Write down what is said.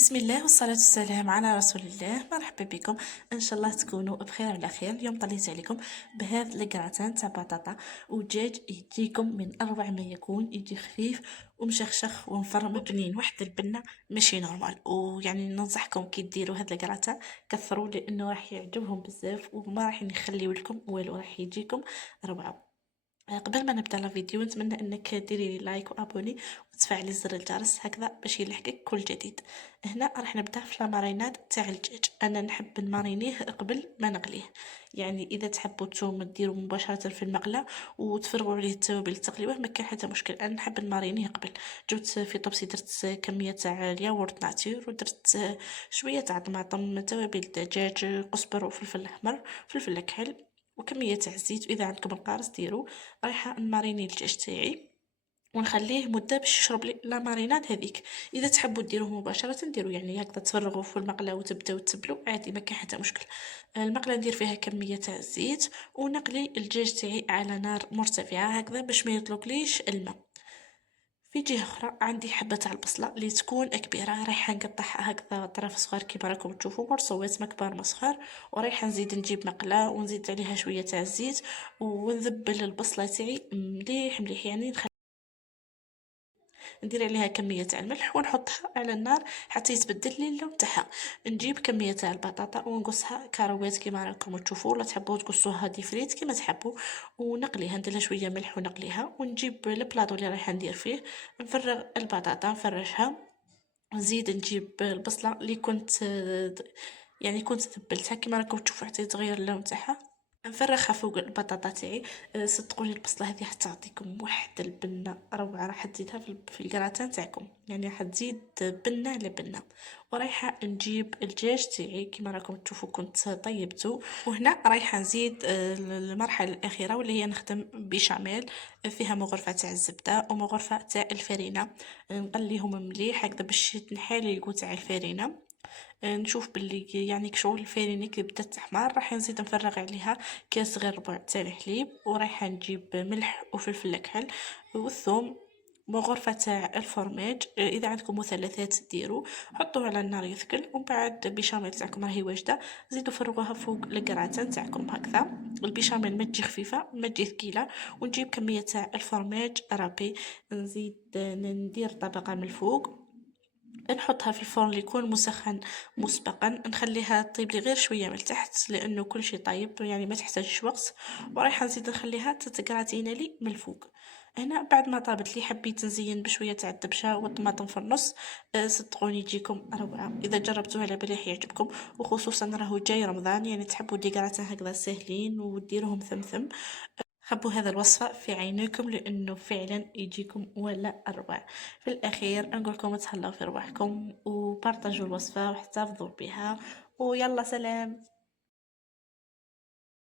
بسم الله والصلاة والسلام على رسول الله. مرحبا بكم. ان شاء الله تكونوا بخير على خير. اليوم طليت عليكم بهذا الكراتان تاع بطاطا ودجاج يجيكم من اروع ما يكون. يجي خفيف ومشخشخ ومفرم بنين واحد البنه ماشي نورمال. ويعني ننصحكم كي ديروا هذا الكراتان كثروا لانه راح يعجبهم بزاف وما راح نخليو لكم والو، راح يجيكم روعه. قبل ما نبدا الفيديو نتمنى انك ديري لي لايك وابوني وتفعلي زر الجرس هكذا باش يلحقك كل جديد. هنا راح نبدا في الماريناد تاع الدجاج. انا نحب نمارينيه قبل ما نقليه، يعني اذا تحبوا توم ديروا مباشره في المقله وتفرغوا عليه التوابل التقليوه ما كان حتى مشكل. انا نحب نمارينيه قبل. جبت في طبسي درت كميه تاع الياغورت ناتور ودرت شويه تاع طماطم توابل دجاج قزبر وفلفل احمر فلفل كحل وكميه تاع الزيت، واذا عندكم القارص ديروا. رايحه نماريني الدجاج تاعي ونخليه مده باش يشرب لي لا ماريناد هذيك. اذا تحبوا ديروه مباشره ديروا، يعني هكذا تفرغوا في المقله وتبداو تبلوا عادي ما كاين حتى مشكل. المقله ندير فيها كميه تاع الزيت ونقلي الدجاج تاعي على نار مرتفعه هكذا باش ما يطلقليش الماء. في جهه اخرى عندي حبه تاع البصله اللي تكون كبيره، رايحه نقطعها هكذا طرف صغار كيما راكم تشوفوا، مرصوات ما كبار ما صغار. ورايحه نزيد نجيب مقله ونزيد عليها شويه تاع الزيت ونذبل البصله تاعي مليح مليح، يعني ندير عليها كميه تاع الملح ونحطها على النار حتى يتبدل لي اللون تاعها. نجيب كميه تاع البطاطا ونقصها كاروات كيما راكم تشوفوا، ولا تحبوا تقصوها دي فريت كيما تحبوا. ونقليها ندير لها شويه ملح ونقليها ونجيب البلاطو اللي رايحه ندير فيه. نفرغ البطاطا نفرشها. نزيد نجيب البصله اللي كنت ذبلتها كيما راكم تشوفوا حتى يتغير اللون تاعها. نفرخها فوق البطاطا تاعي. صدقوني البصله هذه راح تعطيكم واحد البنه روعه، راح تزيدها في الكراتان تاعكم، يعني راح تزيد بنه لبنه. ورايحه نجيب الدجاج تاعي كيما راكم تشوفوا كنت طيبته. وهنا رايحه نزيد المرحله الاخيره واللي هي نخدم بشاميل فيها مغرفه تاع الزبده ومغرفه تاع الفرينه. نقليهم مليح هكذا باش تنحالي الكو تاع الفرينه. نشوف باللي يعني كشغل الفرينه كي بدات تحمر راح نزيد نفرغ عليها كاس غير ربع تاع الحليب. ورايحه نجيب ملح وفلفل كحل والثوم وغرفة تاع الفرماج. اذا عندكم مثلثات ديروا حطوه على النار يثقل، ومن بعد البيشاميل تاعكم راهي واجده زيدوا فرغوها فوق الكراتان تاعكم هكذا. البيشاميل ما تجي خفيفه ما تجي ثقيله. ونجيب كميه تاع الفرماج رابي نزيد ندير طبقه من الفوق. نحطها في الفرن اللي يكون مسخن مسبقا، نخليها طيب لي غير شويه من التحت لانه كل شيء طيب يعني ما تحتاجش وقت. ورايحه نزيد نخليها تتكراتينا لي من الفوق. هنا بعد ما طابت لي حبيت نزين بشويه تاع الدبشه والطماطم في النص. صدقوني يجيكم روعه، اذا جربتوها على بالي يعجبكم. وخصوصا راهو جاي رمضان، يعني تحبوا ديكورات هكذا ساهلين وديروهم ثمثم. خبوا هذا الوصفة في عينيكم لأنه فعلا يجيكم ولا أروع. في الأخير نقولكم تهلاو في رواحكم وبارطاجوا الوصفة واحتفظوا بها. ويلا سلام.